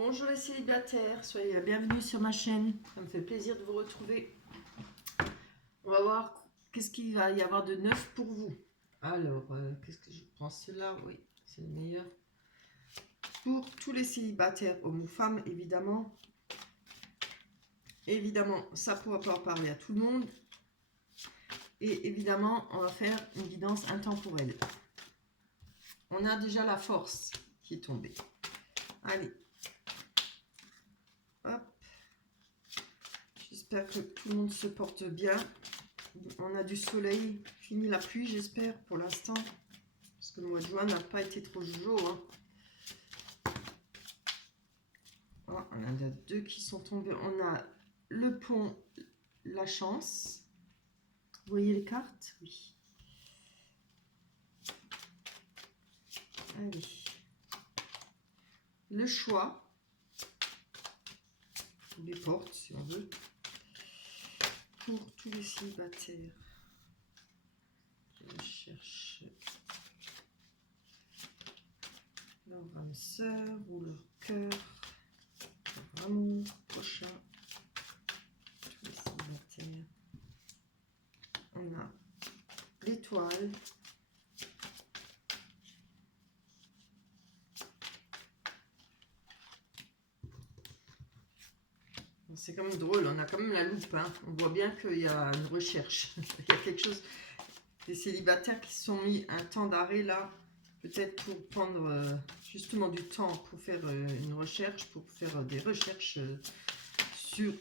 Bonjour les célibataires, soyez la bienvenue sur ma chaîne. Ça me fait plaisir de vous retrouver. On va voir qu'est-ce qu'il va y avoir de neuf pour vous. Alors, qu'est-ce que je prends? Celui-là, oui, c'est le meilleur. Pour tous les célibataires, hommes ou femmes, évidemment. Évidemment, ça pourra pas parler à tout le monde. Et évidemment, on va faire une guidance intemporelle. On a déjà la force qui est tombée. Allez. Hop. J'espère que tout le monde se porte bien. On a du soleil, fini la pluie, j'espère, pour l'instant. Parce que le mois de juin n'a pas été trop chaud. Hein. Oh, on en a deux qui sont tombés. On a le pont, la chance. Vous voyez les cartes? Oui. Allez. Le choix. Ou les portes, si on veut. Pour tous les célibataires. Je cherche leur âme sœur ou leur cœur. Leur amour prochain. Tous les célibataires. On a l'étoile. C'est quand même drôle, on a quand même la loupe, hein. On voit bien qu'il y a une recherche. Il y a quelque chose. Des célibataires qui se sont mis un temps d'arrêt là, peut-être pour prendre justement du temps pour faire une recherche, pour faire des recherches sur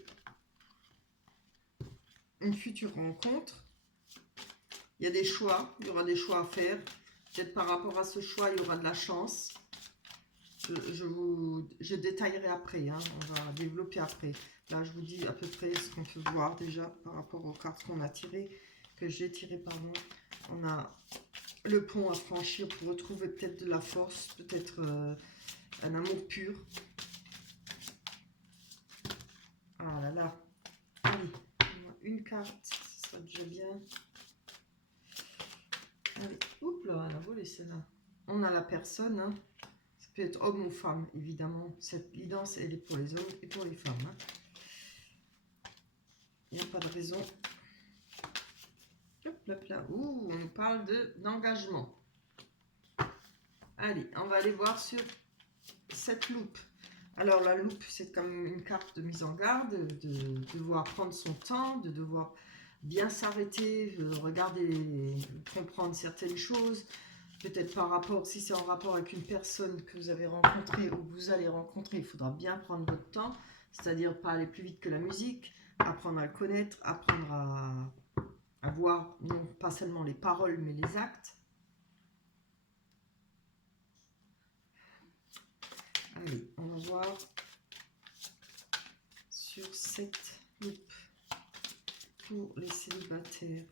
une future rencontre. Il y a des choix, il y aura des choix à faire. Peut-être par rapport à ce choix, il y aura de la chance. Je détaillerai après, hein. On va développer après. Là, je vous dis à peu près ce qu'on peut voir déjà par rapport aux cartes qu'on a tirées, que j'ai tirées, pardon. On a le pont à franchir pour retrouver peut-être de la force, peut-être un amour pur. Ah là là. Allez, on a une carte, ce sera déjà bien. Allez, oups là, elle a volé celle-là. On a la personne, hein. Ça peut être homme ou femme, évidemment. Cette guidance, elle est pour les hommes et pour les femmes. Hein. Il n'y a pas de raison. Hop, hop, là. Ouh, on nous parle d'engagement. Allez, on va aller voir sur cette loupe. Alors, la loupe, c'est comme une carte de mise en garde, de devoir prendre son temps, de devoir bien s'arrêter, regarder, comprendre certaines choses. Peut-être par rapport, si c'est en rapport avec une personne que vous avez rencontrée ou que vous allez rencontrer, il faudra bien prendre votre temps. C'est-à-dire pas aller plus vite que la musique, apprendre à le connaître, apprendre à voir non pas seulement les paroles mais les actes. Allez, on va voir sur cette loupe pour les célibataires,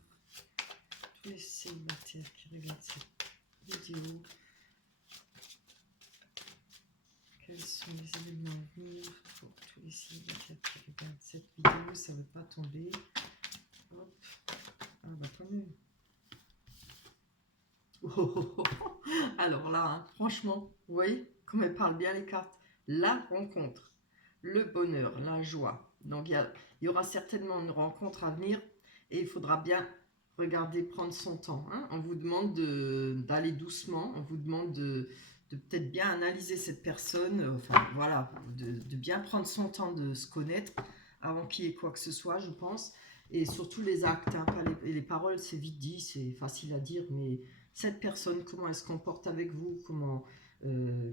tous les célibataires qui regardent cette vidéo. Quels sont les événements à venir pour tous les célibataires qui regardent cette vidéo? Ça ne veut pas tomber. Hop. Ah bah quand même. Oh. Alors là, hein, franchement, vous voyez comme elles parlent bien les cartes. La rencontre, le bonheur, la joie. Donc il y aura certainement une rencontre à venir et il faudra bien regarder, prendre son temps. Hein. On vous demande d'aller doucement, on vous demande de peut-être bien analyser cette personne, enfin voilà, de bien prendre son temps de se connaître avant qu'il y ait quoi que ce soit, je pense. Et surtout les actes, hein, pas les paroles, c'est vite dit, c'est facile à dire, mais cette personne, comment elle se comporte avec vous,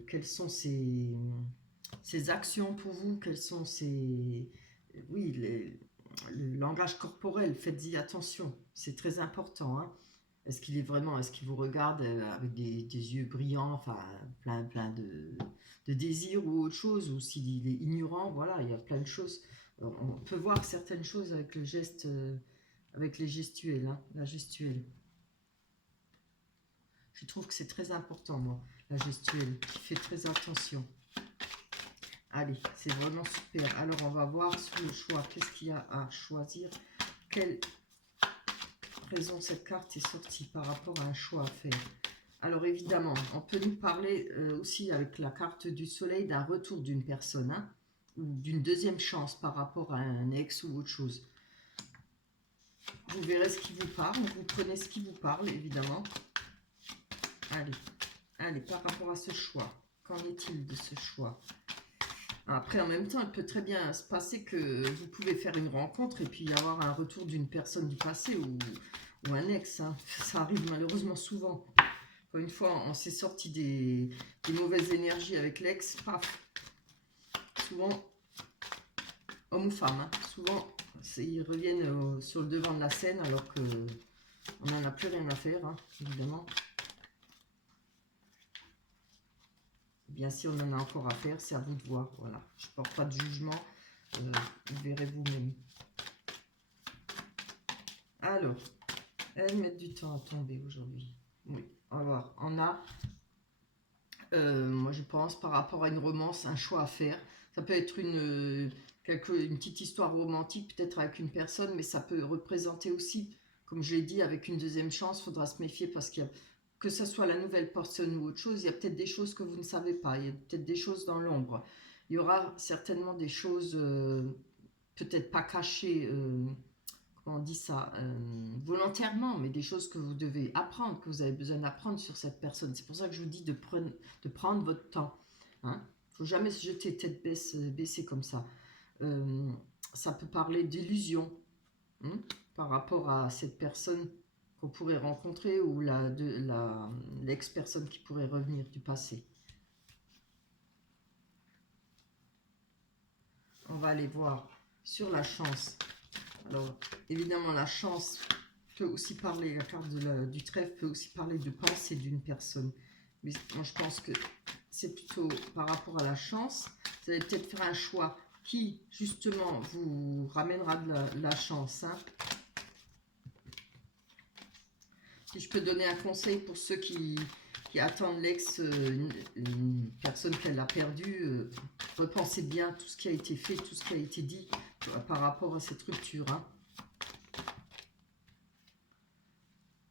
quelles sont ses actions pour vous, quelles sont ses... Oui, le langage corporel, faites-y attention, c'est très important. Hein. Est-ce qu'il est vraiment, est-ce qu'il vous regarde avec des yeux brillants, enfin plein de désirs ou autre chose, ou s'il est ignorant, voilà, il y a plein de choses. On peut voir certaines choses avec le geste, avec les gestuels, hein, la gestuelle. Je trouve que c'est très important, moi, la gestuelle, qui fait très attention. Allez, c'est vraiment super. Alors, on va voir sur le choix. Qu'est-ce qu'il y a à choisir? Quelle raison cette carte est sortie par rapport à un choix à faire? Alors évidemment, on peut nous parler aussi avec la carte du soleil d'un retour d'une personne, hein, ou d'une deuxième chance par rapport à un ex ou autre chose. Vous verrez ce qui vous parle, vous prenez ce qui vous parle évidemment. Allez, allez, par rapport à ce choix, qu'en est-il de ce choix? Après, en même temps, il peut très bien se passer que vous pouvez faire une rencontre et puis y avoir un retour d'une personne du passé ou un ex, hein. Ça arrive malheureusement souvent. Quand une fois on s'est sorti des mauvaises énergies avec l'ex, paf, souvent, homme ou femme, hein, souvent ils reviennent sur le devant de la scène alors que on n'en a plus rien à faire, hein, évidemment. Bien si on en a encore à faire, c'est à vous de voir, voilà. Je ne porte pas de jugement, vous verrez vous-même. Alors, elles mettent du temps à tomber aujourd'hui. Oui, on va voir. On a, moi je pense, par rapport à une romance, un choix à faire. Ça peut être une petite histoire romantique, peut-être avec une personne, mais ça peut représenter aussi, comme je l'ai dit, avec une deuxième chance, il faudra se méfier parce qu'il y a, que ce soit la nouvelle personne ou autre chose, il y a peut-être des choses que vous ne savez pas, il y a peut-être des choses dans l'ombre. Il y aura certainement des choses peut-être pas cachées, comment on dit ça, volontairement, mais des choses que vous devez apprendre, que vous avez besoin d'apprendre sur cette personne. C'est pour ça que je vous dis de prendre votre temps. Hein. Il ne faut jamais se jeter tête baissée comme ça. Ça peut parler d'illusion, hein, par rapport à cette personne qu'on pourrait rencontrer ou l'ex-personne qui pourrait revenir du passé. On va aller voir sur la chance. Alors, évidemment, la chance peut aussi parler, la carte du trèfle peut aussi parler de pensée d'une personne. Mais moi, je pense que c'est plutôt par rapport à la chance. Vous allez peut-être faire un choix qui, justement, vous ramènera de la chance. Hein. Si je peux donner un conseil pour ceux qui attendent l'ex, une personne qu'elle a perdue, repensez bien tout ce qui a été fait, tout ce qui a été dit par rapport à cette rupture. Hein.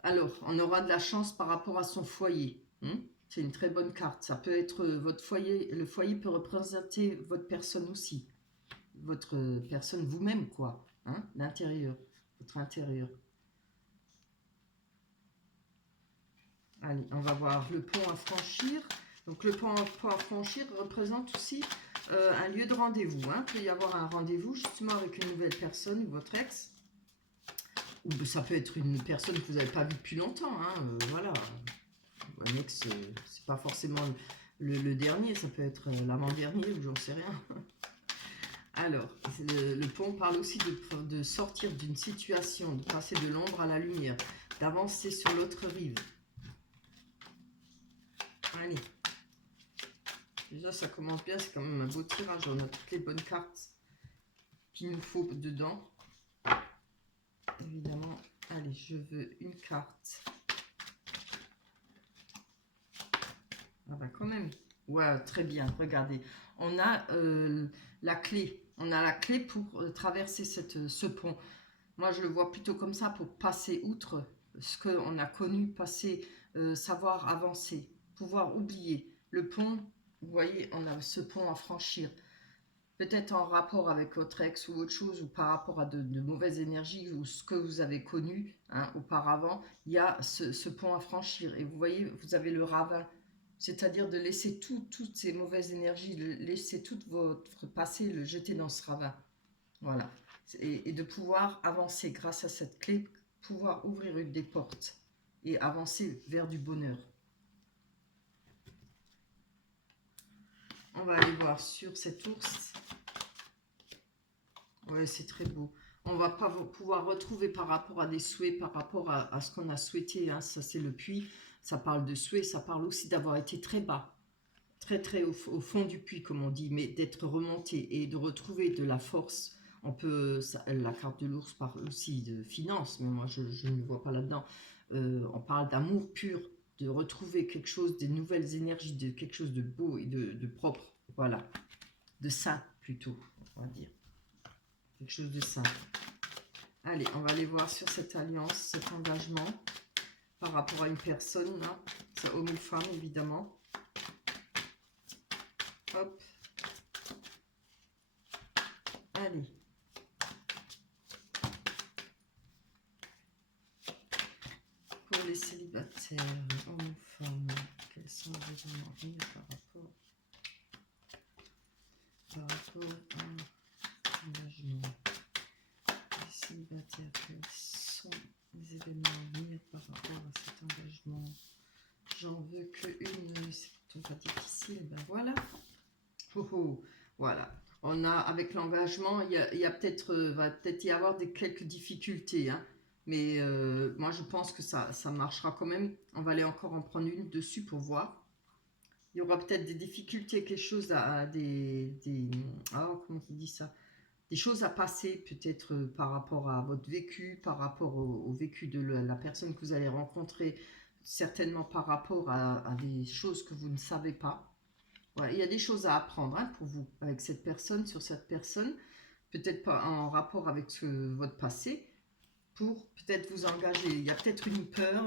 Alors, on aura de la chance par rapport à son foyer. Hein. C'est une très bonne carte. Ça peut être votre foyer. Le foyer peut représenter votre personne aussi. Votre personne vous-même, quoi. Hein, l'intérieur. Votre intérieur. Allez, on va voir le pont à franchir. Donc, le pont à franchir représente aussi un lieu de rendez-vous. Hein. Il peut y avoir un rendez-vous justement avec une nouvelle personne, votre ex. Ou ça peut être une personne que vous n'avez pas vue depuis longtemps. Hein. Voilà. Un ex, c'est pas forcément le dernier, ça peut être l'avant-dernier ou j'en sais rien. Alors, le pont parle aussi de sortir d'une situation, de passer de l'ombre à la lumière, d'avancer sur l'autre rive. Allez. Déjà, ça commence bien, c'est quand même un beau tirage. On a toutes les bonnes cartes qu'il nous faut dedans. Évidemment, allez, je veux une carte. Ah bah quand même. Ouais, très bien, regardez. On a la clé. On a la clé pour traverser ce pont. Moi, je le vois plutôt comme ça, pour passer outre ce qu'on a connu, passer, savoir avancer, pouvoir oublier. Le pont, vous voyez, on a ce pont à franchir. Peut-être en rapport avec votre ex ou autre chose, ou par rapport à de mauvaises énergies, ou ce que vous avez connu hein, auparavant, il y a ce pont à franchir. Et vous voyez, vous avez le ravin. C'est-à-dire de laisser toutes ces mauvaises énergies, de laisser tout votre passé, le jeter dans ce ravin. Voilà. Et de pouvoir avancer grâce à cette clé, pouvoir ouvrir des portes et avancer vers du bonheur. On va aller voir sur cet ours. Ouais, c'est très beau. On va pas pouvoir retrouver par rapport à des souhaits, par rapport à ce qu'on a souhaité. Hein. Ça, c'est le puits. Ça parle de souhait. Ça parle aussi d'avoir été très bas. Très au fond du puits, comme on dit. Mais d'être remonté et de retrouver de la force. On peut, la carte de l'ours parle aussi de finances. Mais moi, je ne le vois pas là-dedans. On parle d'amour pur. De retrouver quelque chose, des nouvelles énergies, de quelque chose de beau et de propre. Voilà. De sain, plutôt, on va dire. Quelque chose de simple. Allez, on va aller voir sur cette alliance, cet engagement. par rapport à une personne, là. C'est homme ou femme, évidemment. Hop. Allez. Pour les célibataires, hommes ou femmes, quels sont les événements par rapport à l'engagement? Les célibataires, quels sont les événements à venir par rapport à cet engagement? J'en veux qu'une, c'est pourtant pas difficile, ben voilà. Oh, oh, voilà. On a, avec l'engagement, il y a peut-être, va peut-être y avoir quelques difficultés, hein. Mais moi, je pense que ça marchera quand même. On va aller encore en prendre une dessus pour voir. Il y aura peut-être des difficultés, quelque chose comment il dit ça? Des choses à passer, peut-être par rapport à votre vécu, par rapport au vécu de la personne que vous allez rencontrer, certainement par rapport à des choses que vous ne savez pas. Voilà, il y a des choses à apprendre, hein, pour vous, avec cette personne, sur cette personne, peut-être pas en rapport avec votre passé, pour peut-être vous engager. Il y a peut-être une peur,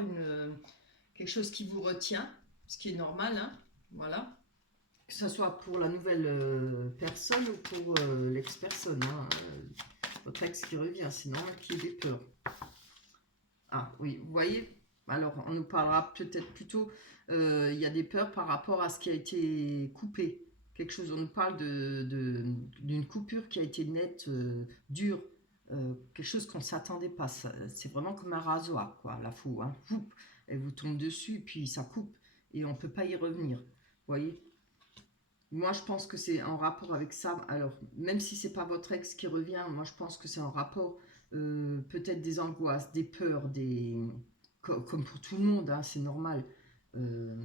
quelque chose qui vous retient, ce qui est normal, hein, voilà. Que ce soit pour la nouvelle personne ou pour l'ex-personne, hein, votre ex qui revient, c'est normal qu'il y ait des peurs. Ah oui, vous voyez, alors on nous parlera peut-être plutôt, il y a des peurs par rapport à ce qui a été coupé. Quelque chose, on nous parle d'une coupure qui a été nette, dure, quelque chose qu'on ne s'attendait pas. C'est vraiment comme un rasoir, quoi, la fou, hein. Elle vous tombe dessus, puis ça coupe, et on ne peut pas y revenir. Vous voyez? Moi, je pense que c'est en rapport avec ça. Alors, même si c'est pas votre ex qui revient, moi, je pense que c'est en rapport, peut-être des angoisses, des peurs, comme pour tout le monde, hein, c'est normal. Euh,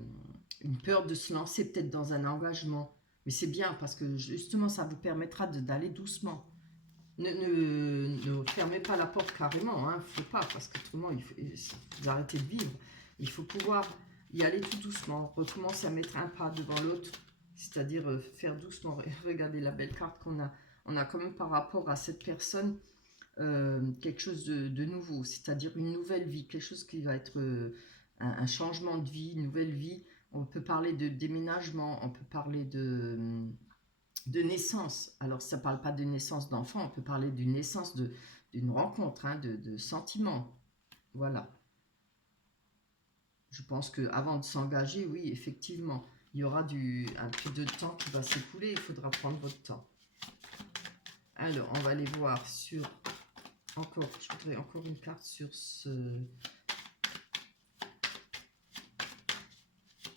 une peur de se lancer peut-être dans un engagement. Mais c'est bien parce que justement, ça vous permettra d'aller doucement. Ne fermez pas la porte carrément, hein, faut pas, parce que autrement, vous arrêtez de vivre. Il faut pouvoir y aller tout doucement, recommencer à mettre un pas devant l'autre, c'est-à-dire faire doucement. Regardez la belle carte qu'on a. On a quand même par rapport à cette personne quelque chose de nouveau, c'est-à-dire une nouvelle vie, quelque chose qui va être un changement de vie, une nouvelle vie. On peut parler de déménagement, on peut parler de naissance. Alors, ça ne parle pas de naissance d'enfant, on peut parler d'une naissance d'une rencontre, hein, de sentiments. Voilà. Je pense qu'avant de s'engager, oui, effectivement, il y aura un peu de temps qui va s'écouler, il faudra prendre votre temps. Alors, on va aller voir sur... je voudrais encore une carte sur ce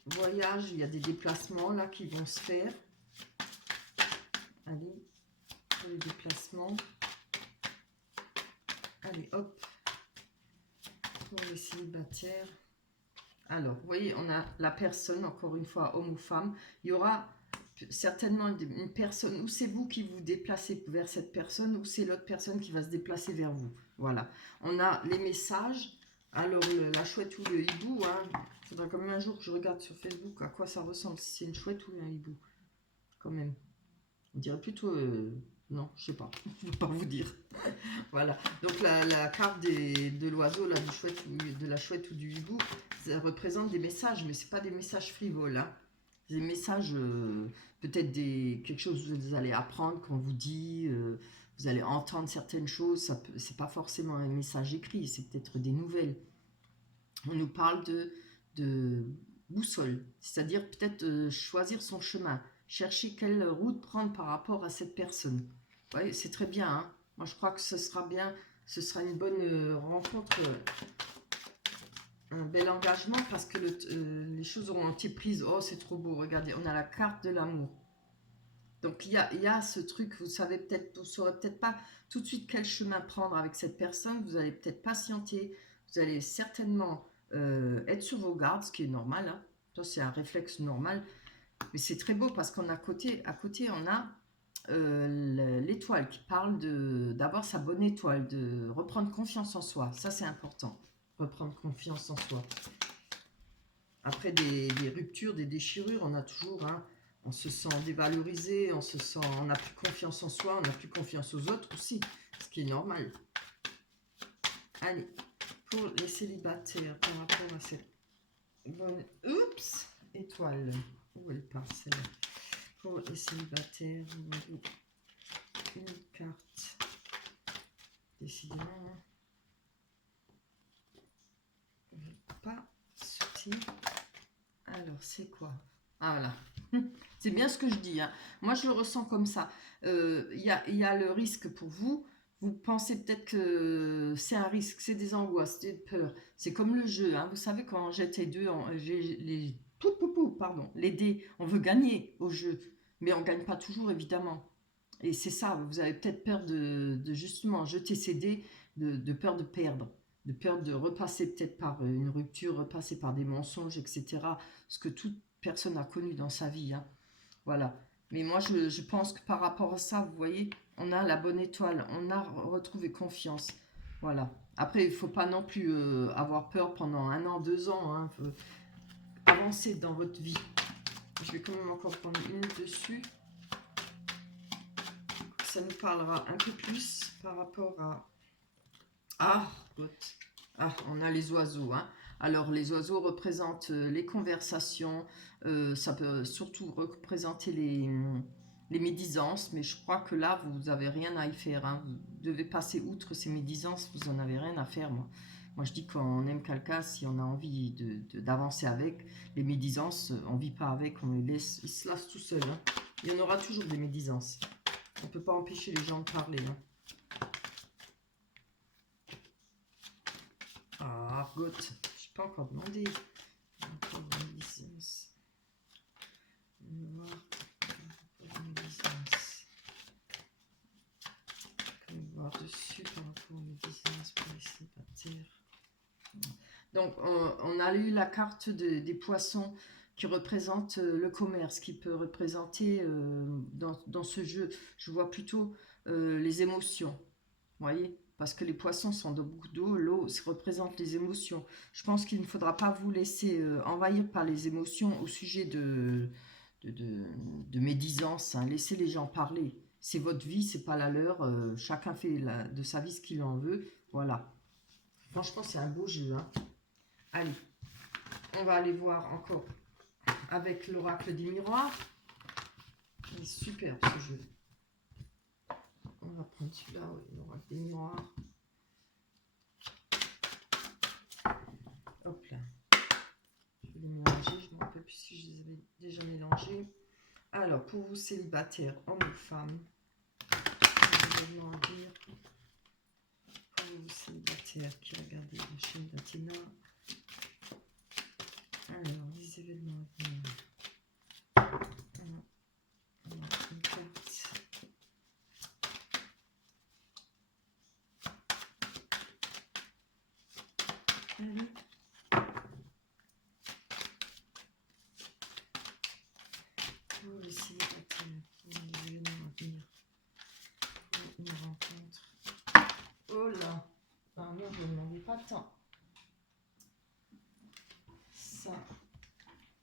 voyage. Il y a des déplacements là qui vont se faire. Allez, pour les déplacements. Allez, hop. Pour les célibataires. Alors, vous voyez, on a la personne, encore une fois, homme ou femme. Il y aura certainement une personne, ou c'est vous qui vous déplacez vers cette personne, ou c'est l'autre personne qui va se déplacer vers vous. Voilà. On a les messages. Alors, la chouette ou le hibou, hein. Il faudra quand même un jour que je regarde sur Facebook à quoi ça ressemble, si c'est une chouette ou un hibou. Quand même. On dirait plutôt... non, je sais pas. Je ne peux pas vous dire. Voilà. Donc, la carte de l'oiseau, là, de la chouette ou du hibou, ça représente des messages, mais ce n'est pas des messages frivoles, hein. Des messages, peut-être quelque chose que vous allez apprendre qu'on vous dit, vous allez entendre certaines choses, c'est pas forcément un message écrit, c'est peut-être des nouvelles. On nous parle de boussole, c'est-à-dire peut-être choisir son chemin, chercher quelle route prendre par rapport à cette personne. Ouais, c'est très bien, hein. Moi je crois que ce sera bien, ce sera une bonne rencontre, un bel engagement, parce que les choses auront été prises. Oh, c'est trop beau, regardez, on a la carte de l'amour. Donc il y a ce truc, vous saurez peut-être pas tout de suite quel chemin prendre avec cette personne, vous allez peut-être patienter, vous allez certainement être sur vos gardes, ce qui est normal, hein. Ça c'est un réflexe normal, mais c'est très beau parce qu'à côté on a l'étoile qui parle d'avoir sa bonne étoile, de reprendre confiance en soi, ça c'est important. Reprendre confiance en soi. Après des ruptures, des déchirures, on a toujours, hein, on se sent dévalorisé, on n'a plus confiance en soi, on n'a plus confiance aux autres aussi, ce qui est normal. Allez, pour les célibataires par rapport à cette bonne... Oups, étoile. Où elle part celle-là? Pour les célibataires, une carte. Décidément, pas sortir. Alors, c'est quoi? Ah, voilà. C'est bien ce que je dis. Hein. Moi, je le ressens comme ça. Il y a le risque pour vous. Vous pensez peut-être que c'est un risque, c'est des angoisses, des peurs. C'est comme le jeu. Hein. Vous savez, quand j'étais deux, pardon, les dés, on veut gagner au jeu. Mais on ne gagne pas toujours, évidemment. Et c'est ça, vous avez peut-être peur de justement jeter ces dés, de peur de perdre, de peur de repasser peut-être par une rupture, repasser par des mensonges, etc. Ce que toute personne a connu dans sa vie. Hein. Voilà. Mais moi, je pense que par rapport à ça, vous voyez, on a la bonne étoile, on a retrouvé confiance. Voilà. Après, il ne faut pas non plus avoir peur pendant 1 an, 2 ans. Hein. Faut avancer dans votre vie. Je vais quand même encore prendre une dessus. Ça nous parlera un peu plus par rapport à... on a les oiseaux. Hein. Alors, les oiseaux représentent les conversations. Ça peut surtout représenter les médisances. Mais je crois que là, vous n'avez rien à y faire. Hein. Vous devez passer outre ces médisances. Vous n'en avez rien à faire, moi. Moi, je dis qu'on aime quelqu'un, si on a envie d'avancer avec, les médisances, on ne vit pas avec, on les laisse, ils se lassent tout seuls. Hein. Il y en aura toujours des médisances. On ne peut pas empêcher les gens de parler. Hein. Ah, Argot, je n'ai pas encore demandé. Encore une licence. On va voir une licence. On va voir dessus par rapport aux licences pour les célibataires. Donc, on a eu la carte des poissons qui représente le commerce, qui peut représenter dans ce jeu, je vois plutôt les émotions, vous voyez, parce que les poissons sont de beaucoup d'eau, l'eau représente les émotions. Je pense qu'il ne faudra pas vous laisser envahir par les émotions au sujet de médisance, hein. Laissez les gens parler, c'est votre vie, c'est pas la leur, chacun fait de sa vie ce qu'il en veut, voilà. Franchement, c'est un beau jeu, hein. Allez, on va aller voir encore avec l'oracle des miroirs. Il est super ce jeu. On va prendre celui-là, l'oracle des miroirs. Hop là. Je vais les mélanger, je ne me rappelle plus si je les avais déjà mélangés. Alors, pour vous célibataires, hommes ou femmes, je vais vous en dire. Pour vous célibataires qui regardez la chaîne d'Athéna. Alors, les événements à venir. Une carte. Allez. Pour les célibataires, pour les événements à venir. Pour une rencontre. Oh là! Pardon, je ne demandais pas tant. Ça.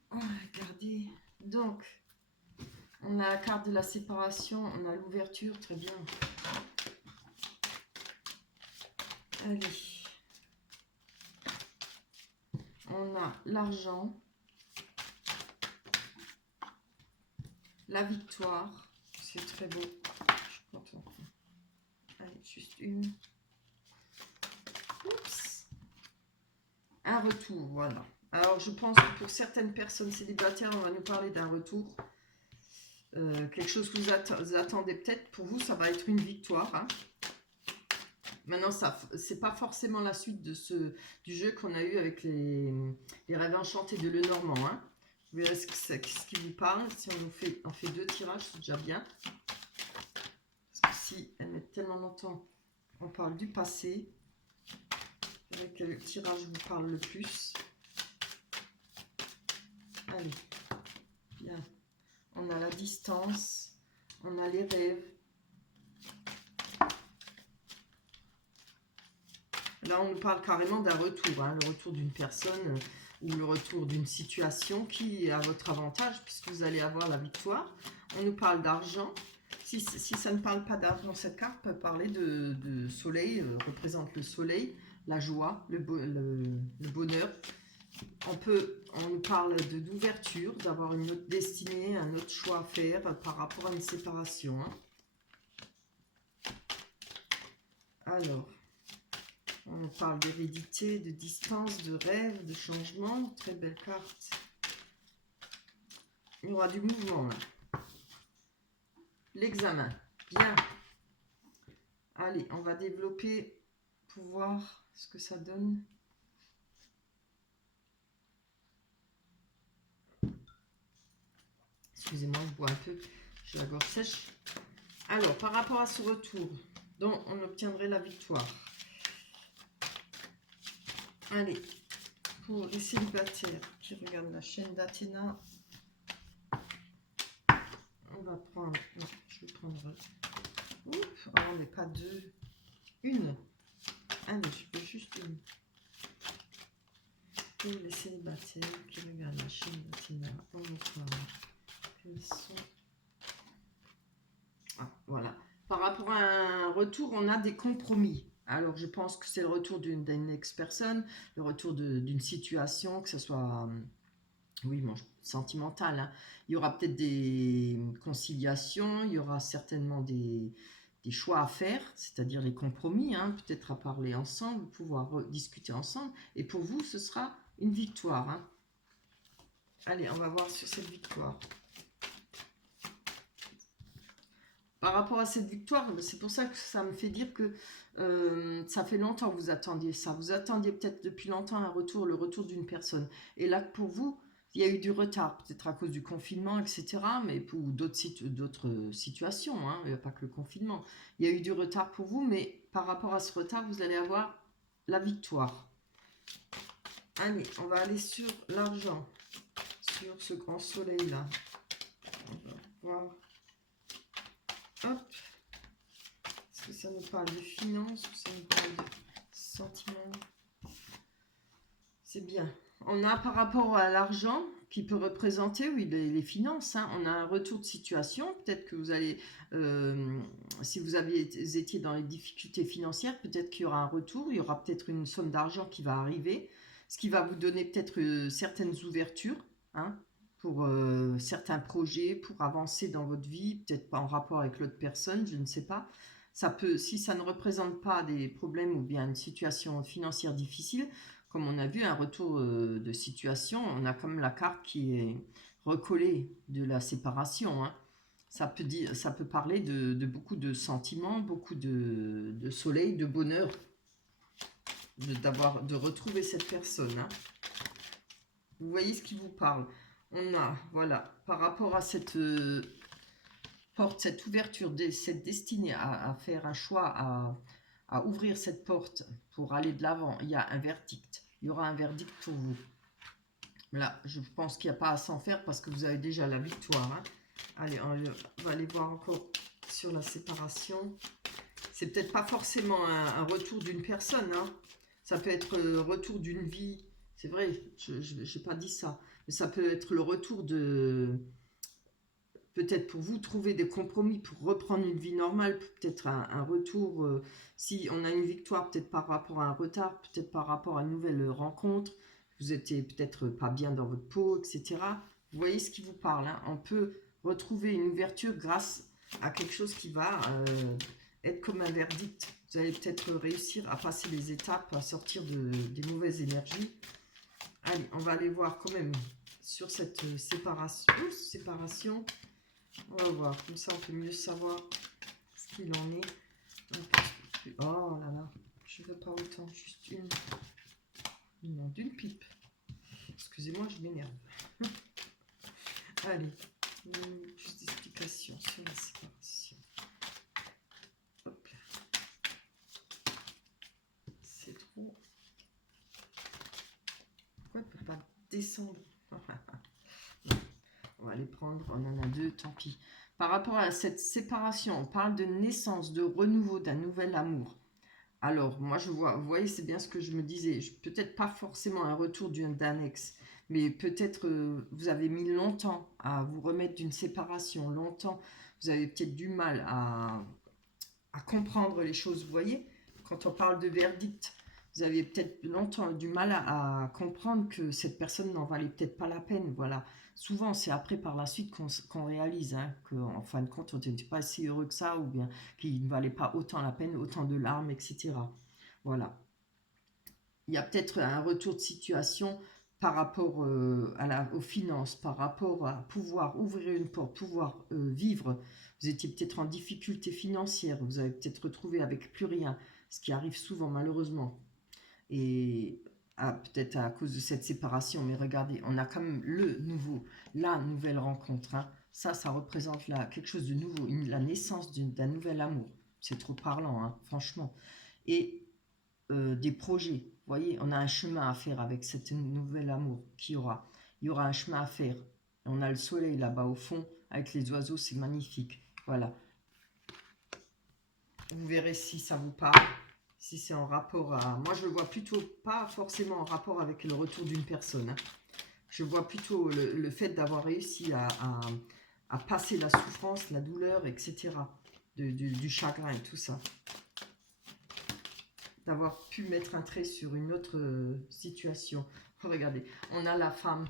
Regardez. Donc, on a la carte de la séparation, on a l'ouverture, très bien. Allez. On a l'argent, la victoire, c'est très beau. Je suis contente. Allez, juste une. Oups. Un retour, voilà. Alors, je pense que pour certaines personnes célibataires, on va nous parler d'un retour. Quelque chose que vous attendez peut-être. Pour vous, ça va être une victoire. Hein. Maintenant, c'est pas forcément la suite du jeu qu'on a eu avec les rêves enchantés de Lenormand. Hein. Vous verrez ce qui vous parle. Si on fait 2 tirages, c'est déjà bien. Parce que si elles mettent tellement longtemps, on parle du passé. Quel tirage vous parle le plus? Allez, bien. On a la distance, on a les rêves. Là, on nous parle carrément d'un retour, hein, le retour d'une personne ou le retour d'une situation qui est à votre avantage puisque vous allez avoir la victoire. On nous parle d'argent. Si ça ne parle pas d'argent, cette carte peut parler de soleil, représente le soleil, la joie, le bonheur. On nous parle d'ouverture, d'avoir une autre destinée, un autre choix à faire par rapport à une séparation. Hein. Alors, on nous parle d'hérédité, de distance, de rêve, de changement. Très belle carte. Il y aura du mouvement là. L'examen. Bien. Allez, on va développer pour voir ce que ça donne. Excusez-moi, je bois un peu. J'ai la gorge sèche. Alors, par rapport à ce retour, dont on obtiendrait la victoire. Allez, pour les célibataires qui regardent la chaîne d'Athéna, on va prendre... Non, je vais prendre... Oups, oh, on n'est pas deux. Une. Allez, je peux juste une. Pour les célibataires qui regardent la chaîne d'Athéna, on va voir quels sont... Ah, voilà. Par rapport à un retour, on a des compromis. Alors, je pense que c'est le retour d'une ex-personne, le retour d'une situation, que ce soit, oui, bon, sentimentale. Hein. Il y aura peut-être des conciliations, il y aura certainement des choix à faire, c'est-à-dire les compromis, hein, peut-être à parler ensemble, pouvoir discuter ensemble. Et pour vous, ce sera une victoire. Hein. Allez, on va voir sur cette victoire. Par rapport à cette victoire, c'est pour ça que ça me fait dire que ça fait longtemps que vous attendiez ça. Vous attendiez peut-être depuis longtemps le retour d'une personne. Et là, pour vous, il y a eu du retard, peut-être à cause du confinement, etc. Mais pour d'autres situations, hein, il n'y a pas que le confinement. Il y a eu du retard pour vous, mais par rapport à ce retard, vous allez avoir la victoire. Allez, on va aller sur l'argent, sur ce grand soleil-là. On va voir... Hop. Est-ce que ça nous parle de finances ou ça nous parle de sentiments? C'est bien. On a par rapport à l'argent qui peut représenter, oui, les finances. Hein, on a un retour de situation. Peut-être que vous allez, si vous étiez dans les difficultés financières, peut-être qu'il y aura un retour. Il y aura peut-être une somme d'argent qui va arriver, ce qui va vous donner peut-être certaines ouvertures. Hein, pour certains projets, pour avancer dans votre vie, peut-être pas en rapport avec l'autre personne, je ne sais pas. Ça peut, si ça ne représente pas des problèmes ou bien une situation financière difficile, comme on a vu un retour de situation, on a comme la carte qui est recollée de la séparation. Hein. Ça peut parler de beaucoup de sentiments, beaucoup de soleil, de bonheur, de retrouver cette personne. Hein. Vous voyez ce qui vous parle. On a, voilà, par rapport à cette porte, cette ouverture, cette destinée à faire un choix, à ouvrir cette porte pour aller de l'avant, il y a un verdict. Il y aura un verdict pour vous. Là, je pense qu'il n'y a pas à s'en faire parce que vous avez déjà la victoire. Hein. Allez, on va aller voir encore sur la séparation. C'est peut-être pas forcément un retour d'une personne. Hein. Ça peut être le retour d'une vie. C'est vrai, je n'ai pas dit ça. Mais ça peut être le retour de... Peut-être pour vous trouver des compromis pour reprendre une vie normale. Peut-être un retour. Si on a une victoire, peut-être par rapport à un retard. Peut-être par rapport à une nouvelle rencontre. Vous étiez peut-être pas bien dans votre peau, etc. Vous voyez ce qui vous parle. Hein. On peut retrouver une ouverture grâce à quelque chose qui va être comme un verdict. Vous allez peut-être réussir à passer les étapes, à sortir des mauvaises énergies. Allez, on va aller voir quand même sur cette séparation. On va voir, comme ça on peut mieux savoir ce qu'il en est. Oh là là, je ne veux pas autant, juste une. Non, d'une pipe. Excusez-moi, je m'énerve. Allez, juste explication sur la séparation. Hop là. C'est trop. Pourquoi elle ne peut pas descendre? On va les prendre, on en a deux, tant pis. Par rapport à cette séparation, on parle de naissance, de renouveau, d'un nouvel amour. Alors, moi je vois, vous voyez, c'est bien ce que je me disais, peut-être pas forcément un retour d'un ex, mais peut-être vous avez mis longtemps à vous remettre d'une séparation, longtemps, vous avez peut-être du mal à comprendre les choses, vous voyez, quand on parle de verdict, Vous avez peut-être longtemps du mal à comprendre que cette personne n'en valait peut-être pas la peine, voilà. Souvent, c'est après, par la suite, qu'on réalise hein, qu'en fin de compte, on n'était pas si heureux que ça, ou bien qu'il ne valait pas autant la peine, autant de larmes, etc. Voilà. Il y a peut-être un retour de situation par rapport aux finances, par rapport à pouvoir ouvrir une porte, pouvoir vivre. Vous étiez peut-être en difficulté financière, vous avez peut-être retrouvé avec plus rien, ce qui arrive souvent malheureusement. Et peut-être à cause de cette séparation, mais regardez, on a quand même la nouvelle rencontre. Hein. Ça représente là quelque chose de nouveau, la naissance d'un nouvel amour. C'est trop parlant, hein, franchement. Et des projets. Vous voyez, on a un chemin à faire avec cet nouvel amour qu'il y aura. Il y aura un chemin à faire. On a le soleil là-bas au fond, avec les oiseaux, c'est magnifique. Voilà. Vous verrez si ça vous parle, si c'est en rapport à... Moi, je le vois plutôt pas forcément en rapport avec le retour d'une personne. Hein. Je vois plutôt le fait d'avoir réussi à passer la souffrance, la douleur, etc. Du chagrin et tout ça. D'avoir pu mettre un trait sur une autre situation. Regardez, on a la femme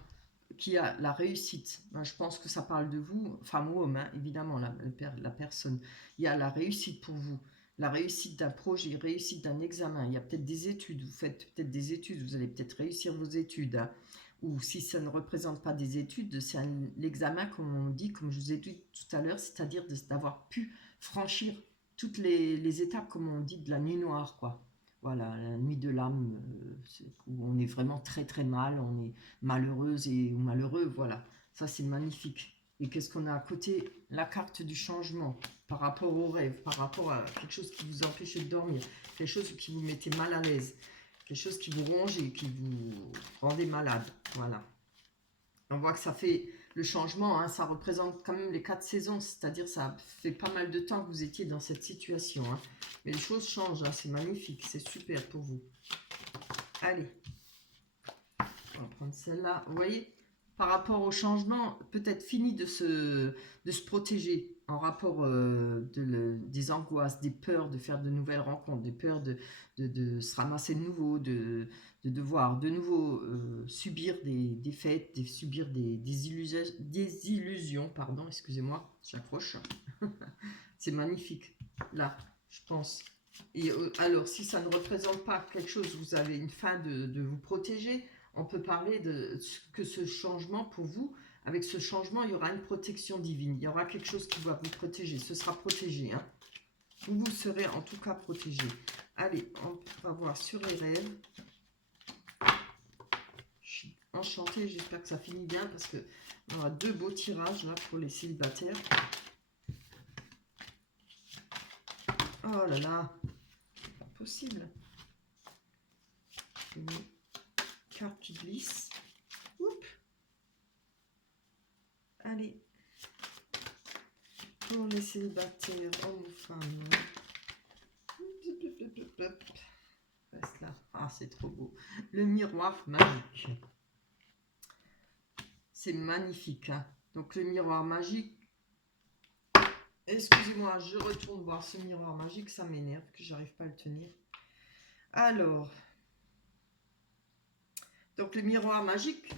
qui a la réussite. Ben, je pense que ça parle de vous, femme ou homme, hein, évidemment, la personne. Il y a la réussite pour vous, la réussite d'un projet, réussite d'un examen. Il y a peut-être des études, vous faites peut-être des études, vous allez peut-être réussir vos études. Hein. Ou si ça ne représente pas des études, c'est l'examen, comme on dit, comme je vous ai dit tout à l'heure, c'est-à-dire d'avoir pu franchir toutes les étapes, comme on dit, de la nuit noire, quoi. Voilà, la nuit de l'âme, où on est vraiment très très mal, on est malheureuse ou malheureux, voilà. Ça, c'est magnifique. Et qu'est-ce qu'on a à côté? La carte du changement par rapport au rêve, par rapport à quelque chose qui vous empêche de dormir, quelque chose qui vous mettait mal à l'aise, quelque chose qui vous ronge et qui vous rendait malade, voilà. On voit que ça fait le changement, hein, ça représente quand même les 4 saisons, c'est-à-dire ça fait pas mal de temps que vous étiez dans cette situation. Hein. Mais les choses changent, hein, c'est magnifique, c'est super pour vous. Allez, on va prendre celle-là. Vous voyez, par rapport au changement, peut-être fini de se protéger en rapport des angoisses, des peurs de faire de nouvelles rencontres, des peurs de se ramasser de nouveau, de devoir de nouveau subir des fêtes, subir des illusions, pardon, excusez-moi, j'accroche. C'est magnifique, là, je pense. Et alors, si ça ne représente pas quelque chose, vous avez une fin de vous protéger, on peut parler que ce changement, pour vous, avec ce changement, il y aura une protection divine. Il y aura quelque chose qui va vous protéger. Ce sera protégé. Hein. Vous serez en tout cas protégé. Allez, on va voir sur les rêves. Je suis enchantée. J'espère que ça finit bien parce que on aura 2 beaux tirages là pour les célibataires. Oh là là, pas possible. Une carte qui glisse. Oups. Allez. Pour les célibataires, hommes ou femmes. Reste là. Ah, c'est trop beau. Le miroir magique. C'est magnifique. Hein. Donc, le miroir magique. Excusez-moi, je retourne voir ce miroir magique. Ça m'énerve que j'arrive pas à le tenir. Alors. Donc, le miroir magique.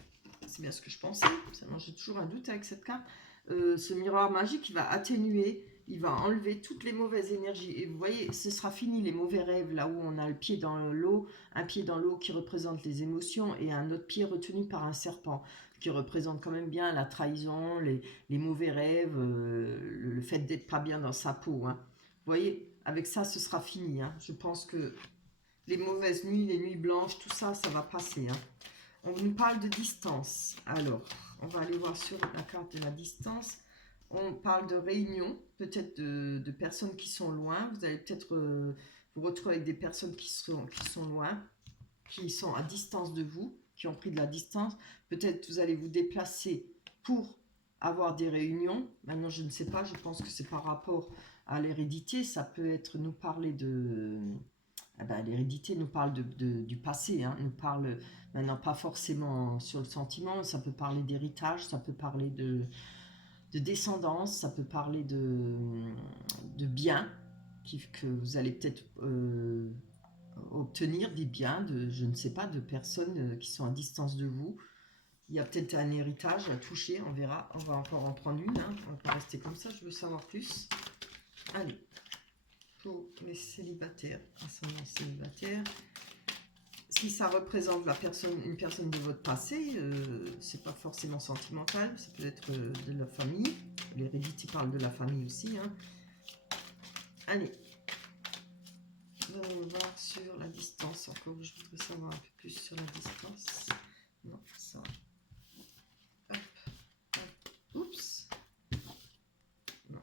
C'est bien ce que je pensais. Seulement, j'ai toujours un doute avec cette carte. Ce miroir magique, il va atténuer, il va enlever toutes les mauvaises énergies. Et vous voyez, ce sera fini les mauvais rêves, là où on a le pied dans l'eau, un pied dans l'eau qui représente les émotions et un autre pied retenu par un serpent, qui représente quand même bien la trahison, les mauvais rêves, le fait d'être pas bien dans sa peau. Hein. Vous voyez, avec ça, ce sera fini. Hein. Je pense que les mauvaises nuits, les nuits blanches, tout ça, ça va passer. Hein. On nous parle de distance. Alors, on va aller voir sur la carte de la distance. On parle de réunion, peut-être de personnes qui sont loin. Vous allez peut-être vous retrouver avec des personnes qui sont loin, qui sont à distance de vous, qui ont pris de la distance. Peut-être vous allez vous déplacer pour avoir des réunions. Maintenant, je ne sais pas, je pense que c'est par rapport à l'hérédité. Ça peut être nous parler de... Eh ben, l'hérédité nous parle du passé, hein, nous parle maintenant pas forcément sur le sentiment, ça peut parler d'héritage, ça peut parler de descendance, ça peut parler de biens que vous allez peut-être obtenir des biens de, je ne sais pas, de personnes qui sont à distance de vous. Il y a peut-être un héritage à toucher, on verra. On va encore en prendre une, hein. On va pas rester comme ça, je veux savoir plus. Allez, pour les célibataires, ascendant célibataire. Si ça représente une personne de votre passé, c'est pas forcément sentimental, ça peut être de la famille. L'hérédité parle de la famille aussi, hein. Allez, on va voir sur la distance. Encore, je voudrais savoir un peu plus sur la distance. Non, ça. Hop, hop. Oups. Non.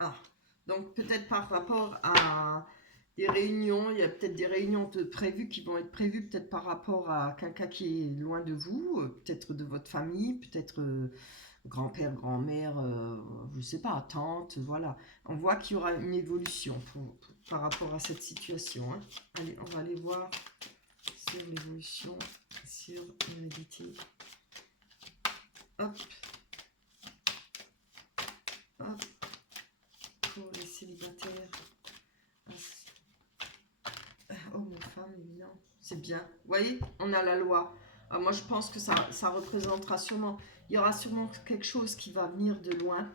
Ah, donc peut-être par rapport à des réunions, il y a peut-être des réunions prévues qui vont être prévues peut-être par rapport à quelqu'un qui est loin de vous, peut-être de votre famille, peut-être grand-père, grand-mère, je ne sais pas, tante, voilà. On voit qu'il y aura une évolution par rapport à cette situation, hein. Allez, on va aller voir sur l'évolution, sur l'hérédité. Hop. Hop. Pour les célibataires. Homme ou femme, évidemment. C'est bien. Vous voyez, on a la loi. Alors moi, je pense que ça représentera sûrement... Il y aura sûrement quelque chose qui va venir de loin.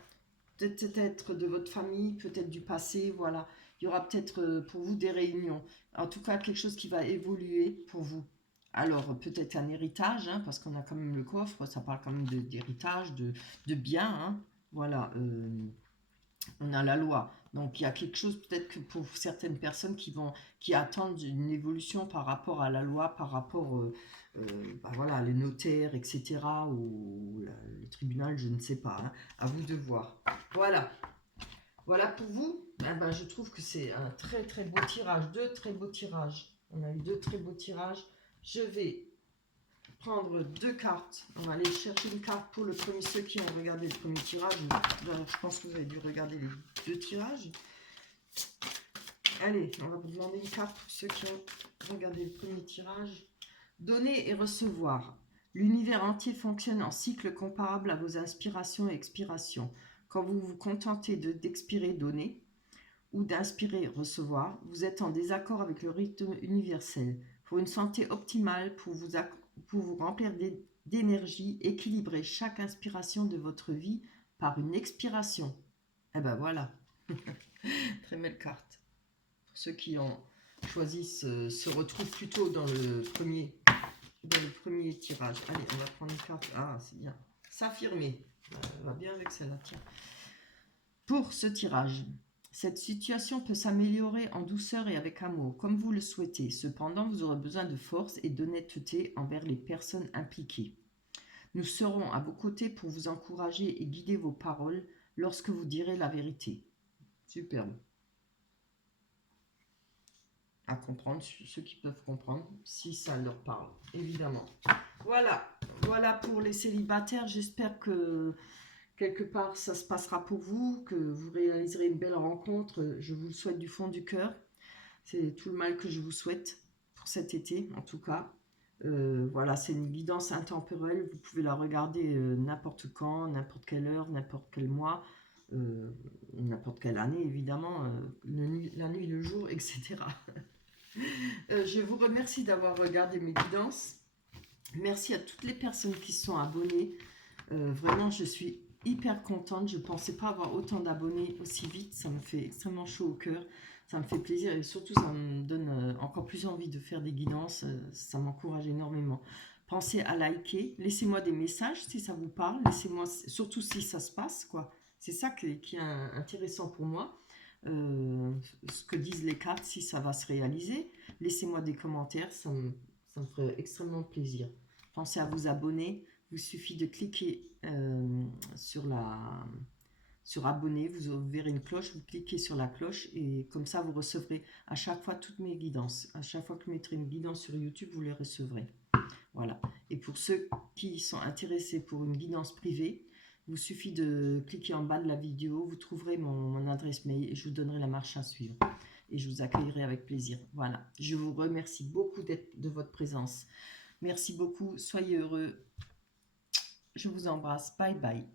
Peut-être de votre famille, peut-être du passé, voilà. Il y aura peut-être pour vous des réunions. En tout cas, quelque chose qui va évoluer pour vous. Alors, peut-être un héritage, hein, parce qu'on a quand même le coffre, ça parle quand même d'héritage, de biens, hein. Voilà, on a la loi. Donc, il y a quelque chose peut-être que pour certaines personnes qui attendent une évolution par rapport à la loi, par rapport, voilà, les notaires, etc., ou le tribunal, je ne sais pas, hein. À vous de voir. Voilà. Voilà pour vous. Je trouve que c'est un très très beau tirage, deux très beaux tirages. On a eu deux très beaux tirages. Je vais prendre deux cartes. On va aller chercher une carte pour le premier, ceux qui ont regardé le premier tirage. Je pense que vous avez dû regarder les deux tirages. Allez, on va vous demander une carte pour ceux qui ont regardé le premier tirage. Donner et recevoir. L'univers entier fonctionne en cycle comparable à vos inspirations et expirations. Quand vous vous contentez d'expirer, donner, ou d'inspirer, recevoir, vous êtes en désaccord avec le rythme universel. Pour une santé optimale, pour vous remplir d'énergie, équilibrez chaque inspiration de votre vie par une expiration. Eh ben voilà. Très belle carte. Pour ceux qui ont choisi se retrouvent plutôt dans le premier tirage. Allez, on va prendre une carte. Ah, c'est bien. S'affirmer. Elle va bien avec celle-là, tiens. Pour ce tirage, cette situation peut s'améliorer en douceur et avec amour, comme vous le souhaitez. Cependant, vous aurez besoin de force et d'honnêteté envers les personnes impliquées. Nous serons à vos côtés pour vous encourager et guider vos paroles lorsque vous direz la vérité. Superbe. À comprendre, ceux qui peuvent comprendre, si ça leur parle, évidemment. Voilà pour les célibataires. J'espère que quelque part ça se passera pour vous, que vous réaliserez une belle rencontre. Je vous le souhaite du fond du cœur. C'est tout le mal que je vous souhaite pour cet été, en tout cas. Voilà, c'est une guidance intemporelle. Vous pouvez la regarder n'importe quand, n'importe quelle heure, n'importe quel mois, n'importe quelle année, évidemment, la nuit, le jour, etc. Je vous remercie d'avoir regardé mes guidances. Merci à toutes les personnes qui se sont abonnées. Vraiment, je suis hyper contente. Je ne pensais pas avoir autant d'abonnés aussi vite. Ça me fait extrêmement chaud au cœur. Ça me fait plaisir et surtout, ça me donne encore plus envie de faire des guidances. Ça m'encourage énormément. Pensez à liker. Laissez-moi des messages si ça vous parle. Laissez-moi, surtout si ça se passe, quoi. C'est ça qui est intéressant pour moi. Ce que disent les cartes, si ça va se réaliser. Laissez-moi des commentaires, ça me ferait extrêmement plaisir. Pensez à vous abonner. Il vous suffit de cliquer sur abonner, vous verrez une cloche, vous cliquez sur la cloche et comme ça vous recevrez à chaque fois toutes mes guidances. À chaque fois que je mettrai une guidance sur YouTube, vous les recevrez. Voilà. Et pour ceux qui sont intéressés pour une guidance privée, il vous suffit de cliquer en bas de la vidéo, vous trouverez mon adresse mail et je vous donnerai la marche à suivre. Et je vous accueillerai avec plaisir. Voilà. Je vous remercie beaucoup de votre présence. Merci beaucoup. Soyez heureux. Je vous embrasse. Bye bye.